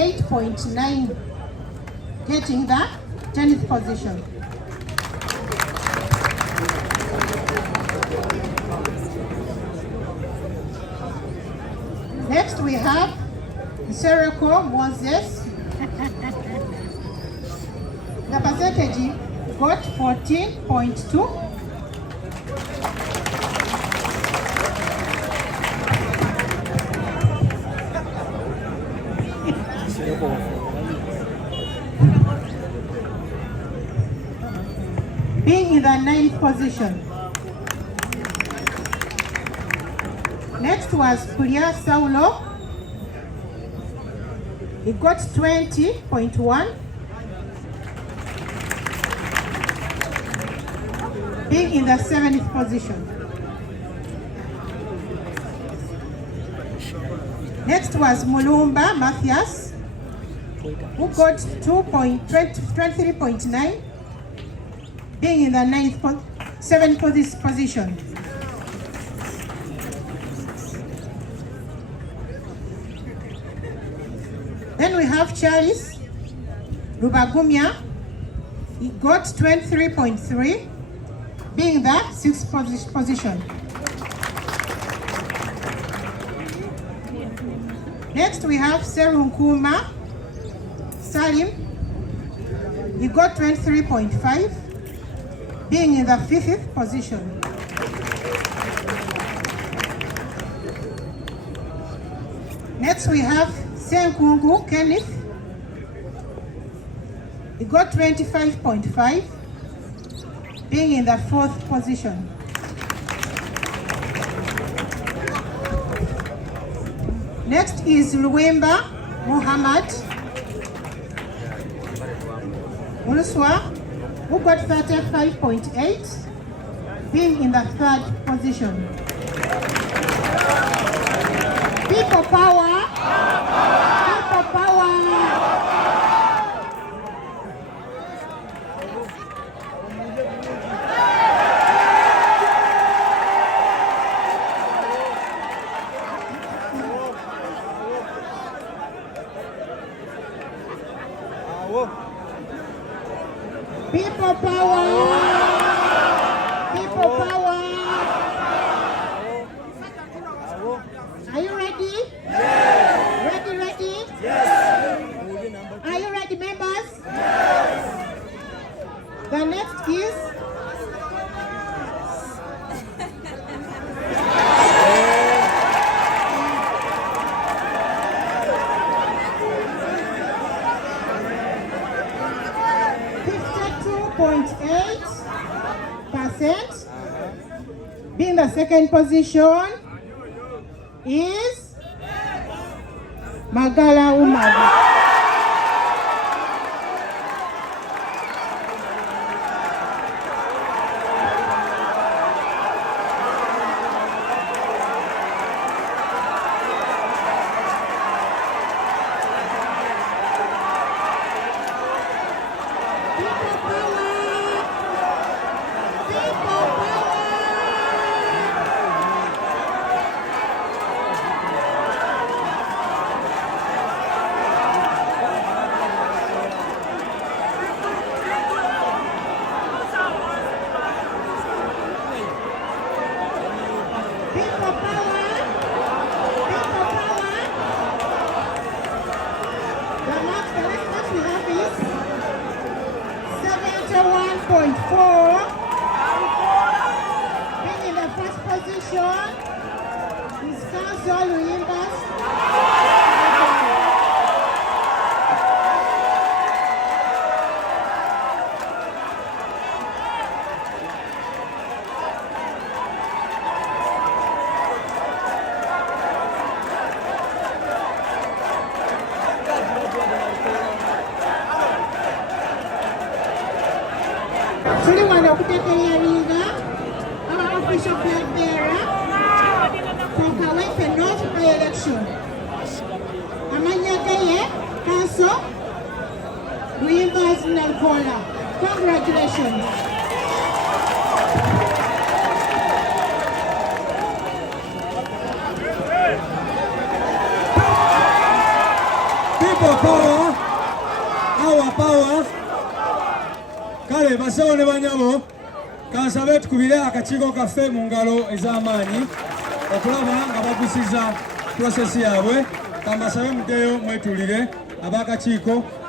8.9, getting the 10th position. Next we have Sereko Moses. The percentage got 14.2. Being in the 9th position. Next was Kulia Saulo. He got 20.1. Being in the 7th position. Next was Mulumba Matthias, who got 23.9, being in the 7th position. Then we have Charles Rubagumya. He got 23.3, being in the 6th position. Next we have Serunkuma Salim. He got 23.5, being in the 5th position. Next we have Senkungu Kenneth. He got 25.5, being in the 4th position. Next is Luwemba Muhammad Uluswa, who got 35.8, being in the 3rd position. People power! People power! People power! People power! Are you ready? Yes! Ready? Yes! Are you ready, members? Yes! The next is being the 2nd position is Magala Umaga. Being in the 1st position is Counsel. Tuli wano okutekeyalinga our official flag bearer for Kawempe North by-election. Amanya gaye Counsel Nalukoola. Congratulations. People power, our power. Kale basawo ne banyabo kansabe tukubire akakiiko kaffe mu ngalo ez'amaanyi okulaba nga bagusiza process yaabwe. Kambasabe mudeyo mwetulire ab'akakiiko.